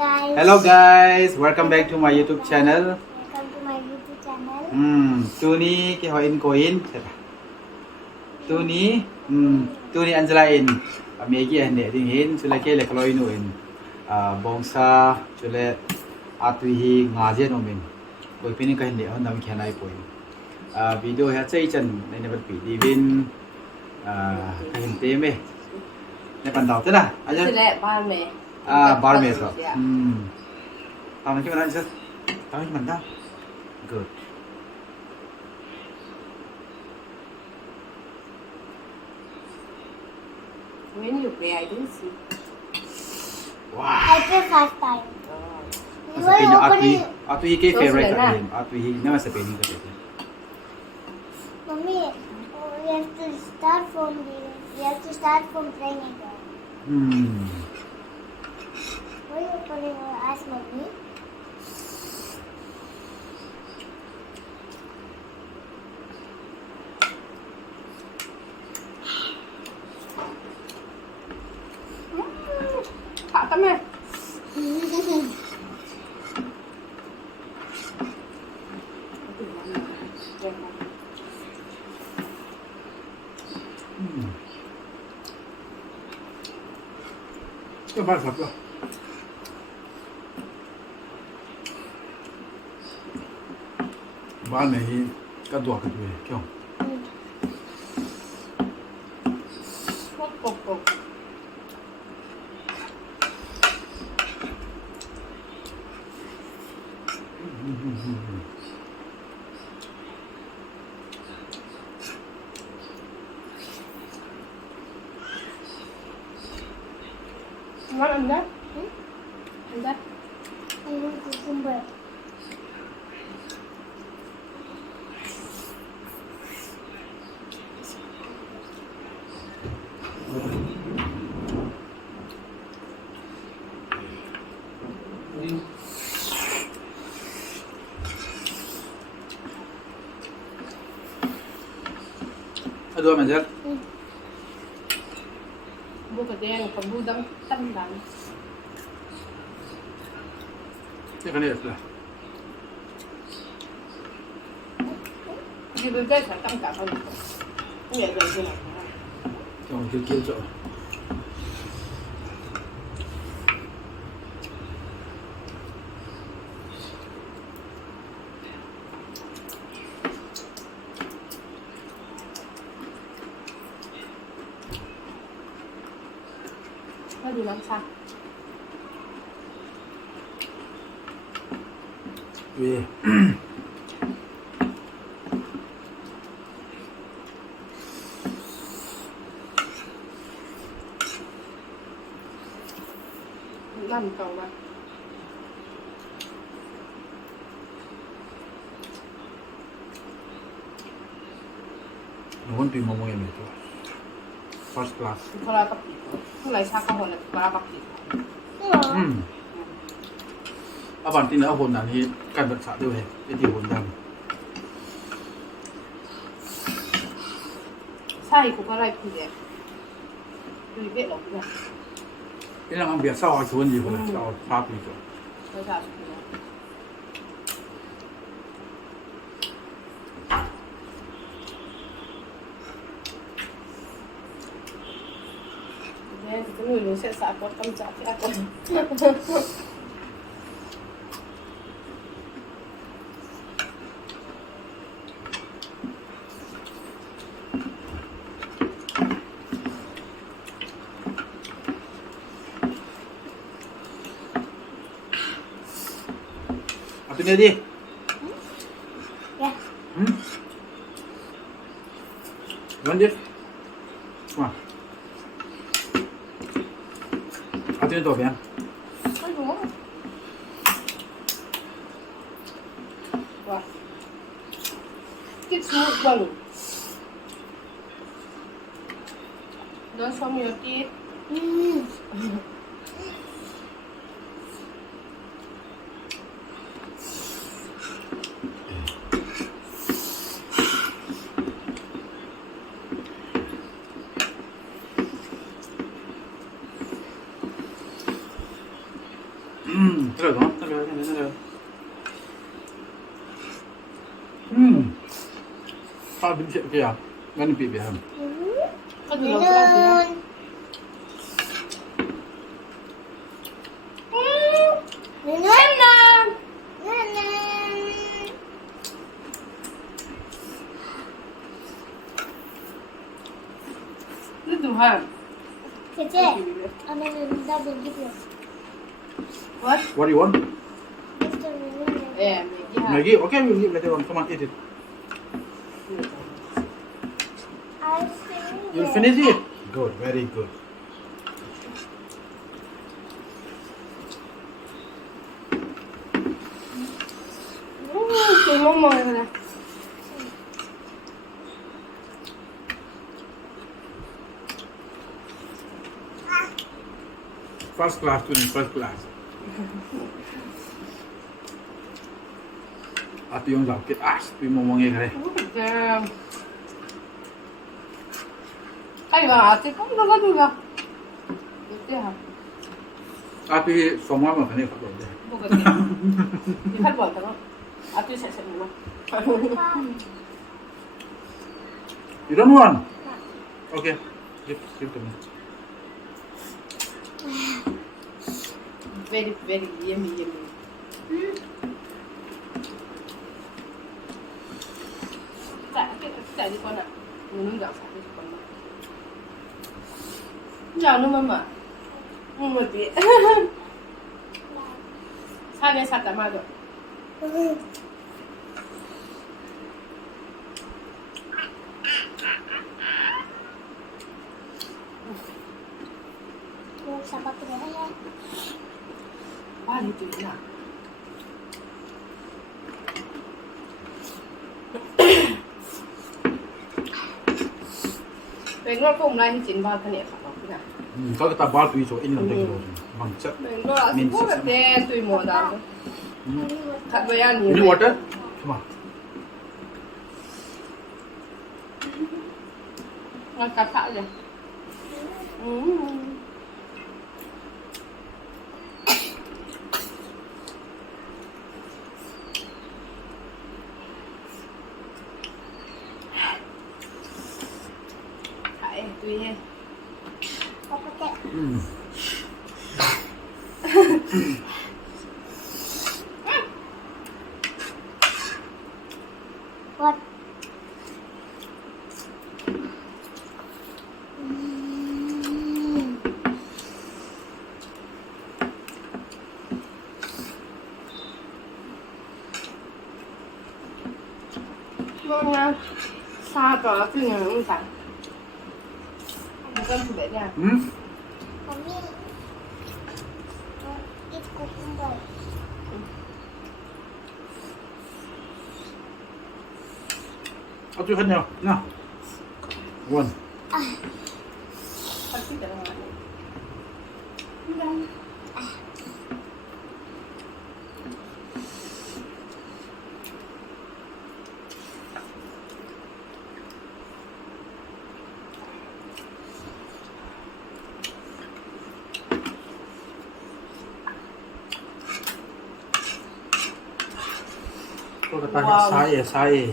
guys. Hello guys, welcome back to my YouTube channel. Welcome to my YouTube channel. ตัวนี้ที่เขาอินโกอินใช่ปะตัวนี้อันจะลาอินมีกี่อันเนี่ยที่เห็นสุดเลยแค่เล็กน้อยนู่นบองซาสุดเลยอาตุฮีงาเจนอมินโดยพี่นี่ก็เห็นเนี่ยเขานำแค่ไหนป่วยวิดีโอที่ใช้จันในในบัดปีดีวินเห็นเต็มไหมในปันดาวเท่านั้นอาจารย์ Sila barme. Barmaid lah. Tahu macam mana Ustaz? Tahu macam mana? Good. When you play, I didn't see. Wow. I play first time. You Masa pinyo are opening. atu hi ke So, favorite sila na. ka din. Atu hi na masa pinyo ka din. Mommy, we have to start from playing again. Why you opening your eyes, mommy? Kak kami. Cái bao sập rồi. Bán này cái đùa cái gì kiểu. Kok. Mana anda? Anda? I want cucumber. Aduh macam. Buka dia yang kebudang tendang. Cái này là Di bawah saya tam tak tahu. Ini ada di mana? trong cái kia chỗ. Nó đi làm sao? Vì Làm cầu mà. nó tùy mong em itu. First class. Kalau tapi, mulai saka hole berapa kali? Abang tin là hồn này cần vật xạ đều hết. Cái gì hồn đầm. Sai cũng có lại thì đẹp. Tùy biết lắm nha. Cái là ăn việc sau xuống gì vậy? Sau pháp gì rồi. Bây giờ cái người nó sẽ xả qua tâm trạng thì ăn. Atu ni đi. Yeah. Lanjut. Wah. Atu ni tu bien. Aduh. Wah. Cái số bằng. Nó xong nhiều tí. 들어도 들어. 아, 민지, 야, 나는 비비야. Có gì đâu cho ăn thì Nương. Nước dùng hả?姐姐，I'm gonna double give you. What? What do you want? Mr. Nương. Yeah, Maggie. Maggie? Okay, we'll eat later on. Come on, eat it. I think You'll finish it? Good, very good. Tôi mong mời rồi nè. First class, student, first class. Ate yung sakit. Sabi mo mga kare. Ay, bà thì cũng đâu có được đâu. Được chưa hả? Ate, somwa mo kanina kapag. Không cần gì. Đi phát bỏ tao. À, tôi sẽ ngủ. You don't want? Okay, give to me. Very, very yummy, yummy. Chạy đi con ạ. Mình gạo xả đi con. Chào nữa mama. Một tí. Sao đây sạch mà rồi? Cô sao bác cái này? Ba đi tìm nào. Bên nó cũng lại chín ba cái này phải không nào? Có cái tabal tùy số in làm được rồi. Bằng chất. Bên nó là có cái đèn tùy mùa đó. Thật với ăn You need water? Come on. Ngon cắt thả rồi. Thải tùy he. Có cái What? Ngon nha. Xa tỏ cứ ngờ không phải. Con thử để nha. Mommy. Eat cucumber. Ate hết nhau. Nào. One. Con thích để ngoài. Có cái tay sai.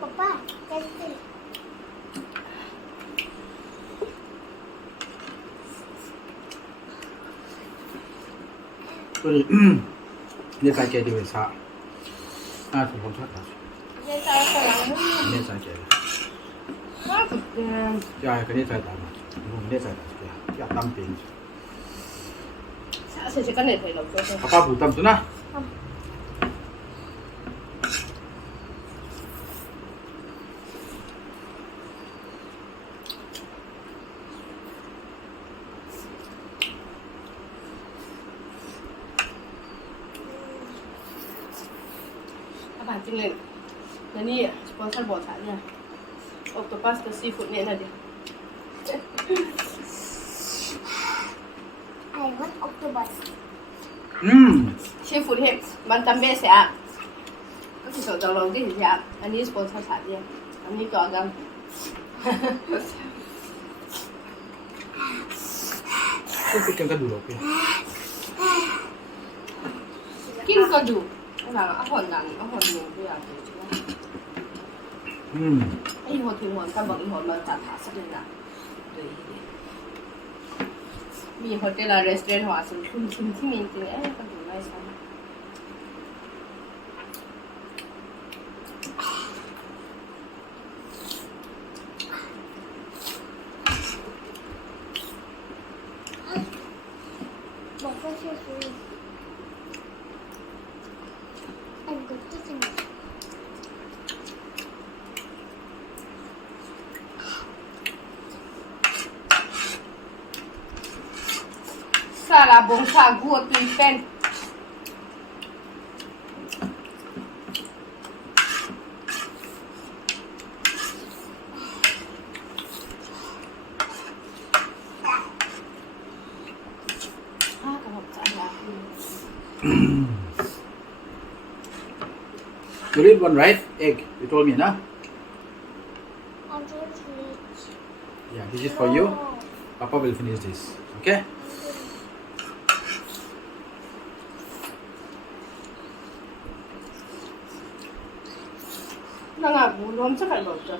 Papa, that's it. Tôiเนี่ยใส่เกลือด้วยซะผมชอบทาน Vậy sao sao lại nó เนี่ยใส่เกลือ quá cực kìa. ใช่ก็เนี่ยใส่ตามผมเนี่ยใส่ตามอยากตำเป็น Sao sẽ cái này thầy lộc cho tôi. ป้าผู้ตำตัวนะ Các bạn กินเลยแล้วนี่สปอนเซอร์บอกฉันเนี่ยออกตัวปัสกับซีฟู้ดเนี่ยนะเดี๋ยว I want octopus. อืม ซีฟู้ดเห็ดมันจำเป็นเสียก็คือจะลองที่เสียอันนี้สปอนเซอร์ฉันเนี่ยอันนี้ก่อนกัน ก็คือกันกระดูกพี่ กินก็ดูหลังอาหารดังอาหารหมูตัวอย่างเดียวใช่ไหม อืม ไอ้หัวถึงหัวกันบอกอีหัวมาจัดหาสักเลยนะมีโฮเทลและรีสอร์ทหัวสุดคุ้มที่มีจริงเอ๊ะก็ดูไม่ซ้ำ But what's your food? I'm good to finish. ซาลาบงซากัวตุยเป็นกระบอกจานยาคือ You read one right egg you told me na I'm going to reach. yeah this is for you Papa will finish this okay นั่งอ่ะบูรวมสักกันบอกจ้ะ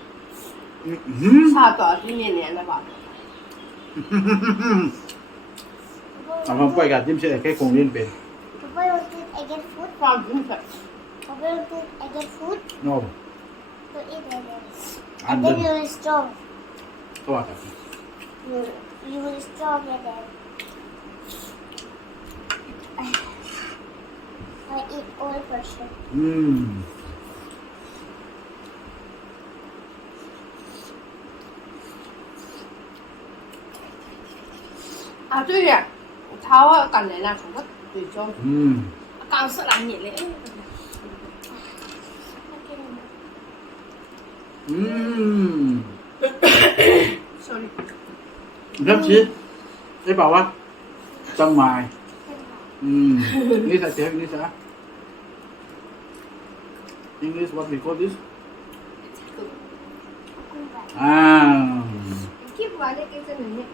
อืม ชาต่อที่เนี่ยนะบ้าง เอามาปล่อยกันจิ้มเฉยแค่คงเล่นเป็น Papa, you want to eat again food? ความจริงแบบ Papa, you want to eat again food? no To eat again. I'm And then done you will strong. ก็ว่ากัน You will strong again. I eat all portion. อืม อ่ะด้วยเนี่ยเท้ากันเลยนะผมก็ตื่นจง อืม อาการสลายเหนียเลย อืม sorry รับชีได้เปล่าวะจังหมายอืมนี่ใส่เสียงนี่ใช่ English what we call this อ่า คิดว่าได้กินเสนอเนี่ย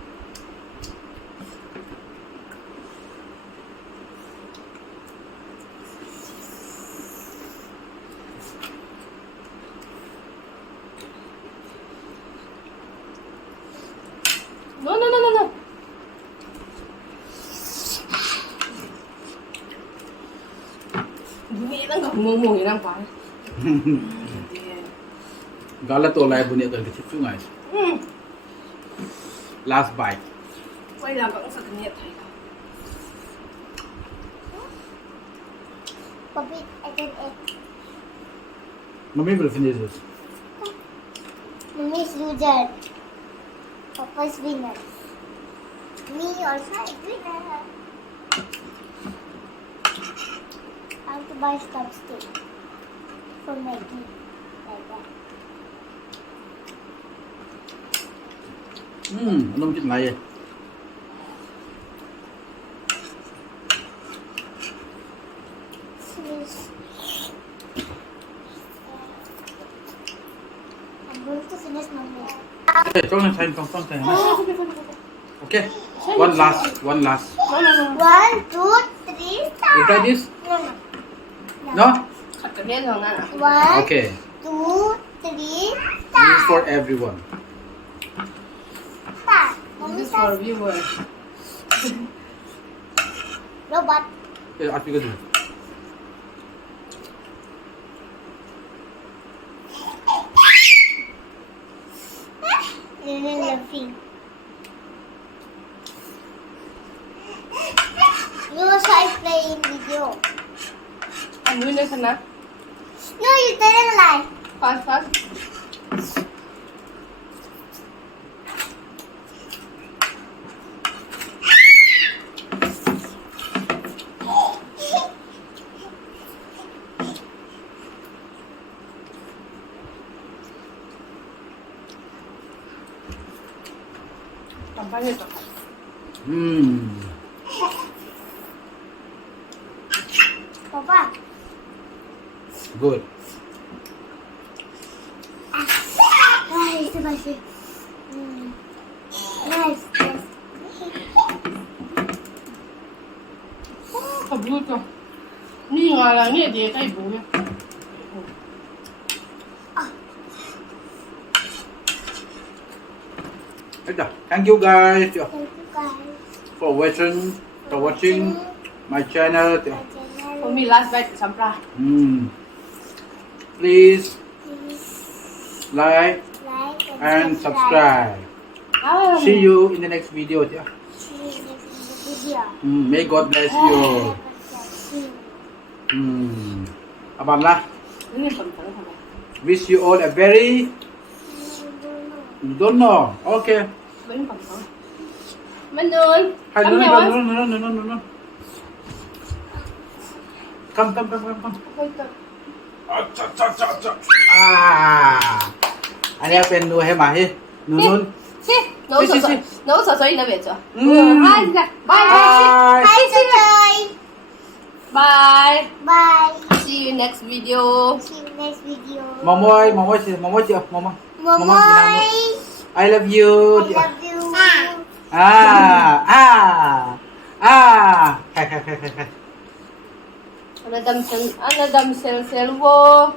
no ดูมีตั้งกับงงๆอย่างนั้นไป Gala to live bunyi tadi kecil guys. Last bite. ไว้เราก็ต้องสักเนี่ยไทยค่ะ Papa, eat again egg. Mommy will finish this. Mommy's loser. Papa's winner. Me also a winner. I have to buy chopstick for Maggie. Like that. Anong kita lagi? Please. I'm going to finish mommy. Okay, tong tayo. Okay. One last. no 1, 2, 3, You start. try this? No. No? ขัดกันเนี่ยตรงนั้นอ่ะ 1, Okay. 2, 3, This is start. for everyone. Start. Mommy this for start. viewers Robot. Okay, at ko dun. Laughing. You also I play in video. อันนี้เลยชนะ No, you didn't lie. fast Kampanya tu. Papa. Good. Nice, spicy. Nice, yes. Kabul tu. Ni ngalah ni dia tak ibu ni. Thank you guys Thank you guys. for watching my channel. For me last bite sampah. Please Please like like and subscribe. Ah. See you in the next video. See you next in the video. May God bless you. Abang lah. Ini penting apa? Wish you all a very. You don't know. Okay. Ini penting. Menun. Hi, Kami no. awas. Come. Hoy, อันนี้เป็นนูให้หมาให้นุ่น Si, nấu sợi nó về chưa? Hai, bye. Bye. Hi, Joy. Bye. Bye. See you next video. See you next video. มอมอยเจียวมอมอย Momoy. I love you I love you. ใคร Ana dam sel wo.